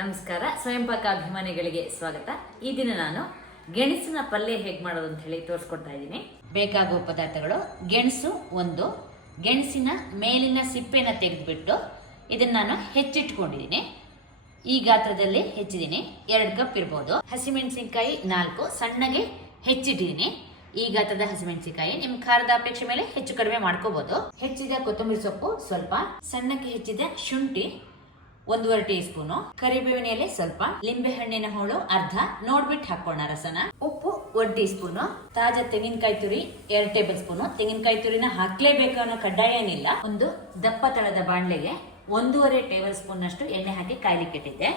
ನಮಸ್ಕಾರ ಸ್ವಯಂ ಪಾಕ ಅಭಿಮಾನಿಗಳಿಗೆ ಸ್ವಾಗತ. ಈ ದಿನ ನಾನು ಗೆಣಸಿನ ಪಲ್ಯ ಹೇಗೆ ಮಾಡೋದು ಅಂತ ಹೇಳಿ ತೋರಿಸ್ಕೊಡ್ತಾ ಇದ್ದೀನಿ. ಬೇಕಾಗುವ ಪದಾರ್ಥಗಳು, ಗೆಣಸು ಒಂದು, ಗೆಣಸಿನ ಮೇಲಿನ ಸಿಪ್ಪೆನ ತೆಗೆದುಬಿಟ್ಟು ಇದನ್ನ ನಾನು ಹೆಚ್ಚಿಟ್ಕೊಂಡಿದ್ದೀನಿ. ಈ ಗಾತ್ರದಲ್ಲಿ ಹೆಚ್ಚಿದ್ದೀನಿ, ಎರಡು ಕಪ್ ಇರ್ಬೋದು. ಹಸಿಮೆಣಸಿನ್ಕಾಯಿ ನಾಲ್ಕು, ಸಣ್ಣಗೆ ಹೆಚ್ಚಿಟ್ಟಿದ್ದೀನಿ. ಈ ಗಾತ್ರದ ಹಸಿಮೆಣಸಿನಕಾಯಿ ನಿಮ್ ಖಾರದ ಅಪೇಕ್ಷೆ ಮೇಲೆ ಹೆಚ್ಚು ಕಡಿಮೆ ಮಾಡ್ಕೋಬಹುದು ಹೆಚ್ಚಿದ ಕೊತ್ತಂಬರಿ ಸೊಪ್ಪು ಸ್ವಲ್ಪ, ಸಣ್ಣಕ್ಕೆ ಹೆಚ್ಚಿದ ಶುಂಠಿ ಒಂದೂವರೆ ಟೀ ಸ್ಪೂನು ಕರಿಬೇವಿನ ಎಲೆ ಸ್ವಲ್ಪ, ಲಿಂಬೆ ಹಣ್ಣಿನ ಹೋಳು ಅರ್ಧ ನೋಡ್ಬಿಟ್ಟು ಹಾಕೋಣ ರಸನ. ಉಪ್ಪು ಒಂದು ಟೀ ಸ್ಪೂನು ತಾಜಾ ತೆಂಗಿನಕಾಯಿ ತುರಿ ಎರಡು ಟೇಬಲ್ ಸ್ಪೂನು. ತೆಂಗಿನಕಾಯಿ ತುರಿನ ಹಾಕ್ಲೇಬೇಕು ಅನ್ನೋ ಕಡ್ಡಾಯ ಏನಿಲ್ಲ. ಒಂದು ದಪ್ಪ ತಳದ ಬಾಣಲೆಗೆ ಒಂದೂವರೆ ಟೇಬಲ್ ಸ್ಪೂನ್ ಅಷ್ಟು ಎಣ್ಣೆ ಹಾಕಿ ಕಾಯ್ಲಿಕ್ಕೆ ಇಟ್ಟಿದ್ದೆ.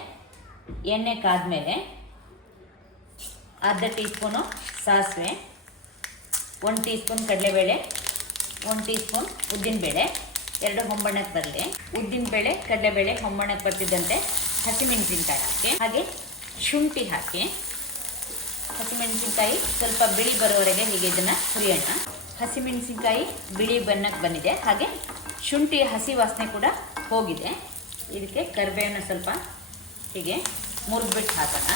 ಎಣ್ಣೆ ಕಾದ್ಮೇಲೆ ಅರ್ಧ ಟೀ ಸ್ಪೂನು ಸಾಸಿವೆ, ಒಂದು ಟೀ ಸ್ಪೂನ್ ಕಡಲೆಬೇಳೆ, ಒಂದು ಟೀ ಸ್ಪೂನ್ ಉದ್ದಿನಬೇಳೆ. ಎರಡು ಹೊಂಬಣ್ಣಕ್ಕೆ ಬರಲಿ. ಉದ್ದಿನಬೇಳೆ ಕಡಲೆಬೇಳೆ ಹೊಂಬಣ್ಣಕ್ಕೆ ಬರ್ತಿದ್ದಂತೆ. ಹಸಿಮೆಣಸಿನ್ಕಾಯಿ ಹಾಕಿ. ಹಾಗೆ ಶುಂಠಿ ಹಾಕಿ. ಹಸಿಮೆಣಸಿನ್ಕಾಯಿ ಸ್ವಲ್ಪ ಬಿಳಿ ಬರೋವರೆಗೆ ಹೀಗೆ ಇದನ್ನು ಹುರಿಯೋಣ. ಹಸಿಮೆಣಸಿನ್ಕಾಯಿ ಬಿಳಿ ಬಣ್ಣಕ್ಕೆ ಬಂದಿದೆ. ಹಾಗೆ ಶುಂಠಿ ಹಸಿ ವಾಸನೆ ಕೂಡ ಹೋಗಿದೆ. ಇದಕ್ಕೆ ಕರಿಬೇವನ್ನ ಸ್ವಲ್ಪ ಹೀಗೆ ಮುರಿದ್ಬಿಟ್ಟು ಹಾಕೋಣ.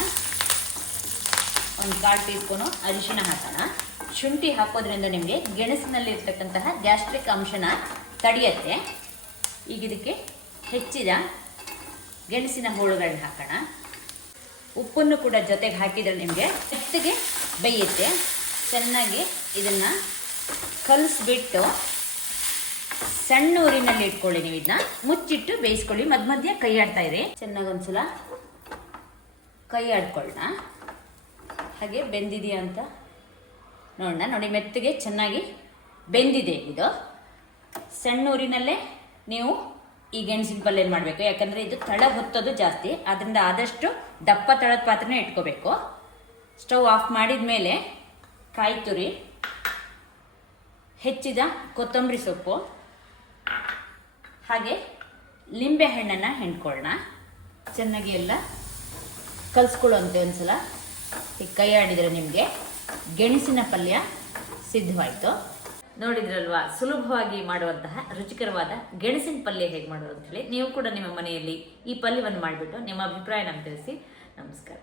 ಒಂದು ಕಾಲು ಟೀ ಸ್ಪೂನು ಅರಿಶಿನ ಹಾಕೋಣ. ಶುಂಠಿ ಹಾಕೋದ್ರಿಂದ ನಿಮಗೆ ಗೆಣಸಿನಲ್ಲಿ ಇರ್ತಕ್ಕಂತಹ ಗ್ಯಾಸ್ಟ್ರಿಕ್ ಅಂಶನ ತಡೆಯುತ್ತೆ. ಈಗ ಇದಕ್ಕೆ ಹೆಚ್ಚಿದ ಗೆಣಸಿನ ಹೋಳುಗಳನ್ನ ಹಾಕೋಣ. ಉಪ್ಪನ್ನು ಕೂಡ ಜೊತೆಗೆ ಹಾಕಿದರೆ ನಿಮಗೆ ಹೆಚ್ಚಿಗೆ ಬೇಯುತ್ತೆ. ಚೆನ್ನಾಗಿ ಇದನ್ನು ಕಲಿಸ್ಬಿಟ್ಟು ಸಣ್ಣ ಊರಿನಲ್ಲಿ ಇಟ್ಕೊಳ್ಳಿ ನೀವು ಇದನ್ನ. ಮುಚ್ಚಿಟ್ಟು ಬೇಯಿಸ್ಕೊಳ್ಳಿ. ಮಧ್ಯ ಮಧ್ಯ ಕೈ ಆಡ್ತಾ ಇದೆ ಚೆನ್ನಾಗಿ ಒಂದ್ಸಲ ಕೈ ಆಡ್ಕೊಳ್ಳೋಣ. ಹಾಗೆ ಬೆಂದಿದೆಯಾ ಅಂತ ನೋಡೋಣ. ನೋಡಿ, ಮೆತ್ತಗೆ ಚೆನ್ನಾಗಿ ಬೆಂದಿದೆ ಇದು. ಸಣ್ಣ ಊರಿನಲ್ಲೇ ನೀವು ಈ ಗೆಣಸಿನ ಪಲ್ಯ ಮಾಡಬೇಕು? ಯಾಕಂದರೆ ಇದು ತಳ ಹೊತ್ತೋದು ಜಾಸ್ತಿ. ಅದರಿಂದ ಆದಷ್ಟು ದಪ್ಪ ತಳದ ಪಾತ್ರೆನೇ ಇಟ್ಕೋಬೇಕು. ಸ್ಟವ್ ಆಫ್ ಮಾಡಿದ ಮೇಲೆ ಕಾಯಿ ತುರಿ, ಹೆಚ್ಚಿದ ಕೊತ್ತಂಬರಿ ಸೊಪ್ಪು, ಹಾಗೆ ಲಿಂಬೆ ಹಣ್ಣನ್ನು ಹೆಣ್ಕೊಳ್ಳೋಣ ಚೆನ್ನಾಗಿ ಎಲ್ಲ ಒಂದ್ಸಲ. ಈ ಕೈ ಆಡಿದರೆ ನಿಮಗೆ ಗೆಣಸಿನ ಪಲ್ಯ ಸಿದ್ಧವಾಯಿತು. ನೋಡಿದ್ರಲ್ವಾ? ಸುಲಭವಾಗಿ ಮಾಡುವಂತಹ ರುಚಿಕರವಾದ ಗೆಣಸಿನ ಪಲ್ಯ ಹೇಗೆ ಮಾಡೋದು ಅಂತ ಹೇಳಿ ನೀವು ಕೂಡ ನಿಮ್ಮ ಮನೆಯಲ್ಲಿ ಈ ಪಲ್ಯವನ್ನು ಮಾಡಿಬಿಟ್ಟು ನಿಮ್ಮ ಅಭಿಪ್ರಾಯ ನಮ್ಗೆ ತಿಳಿಸಿ. ನಮಸ್ಕಾರ.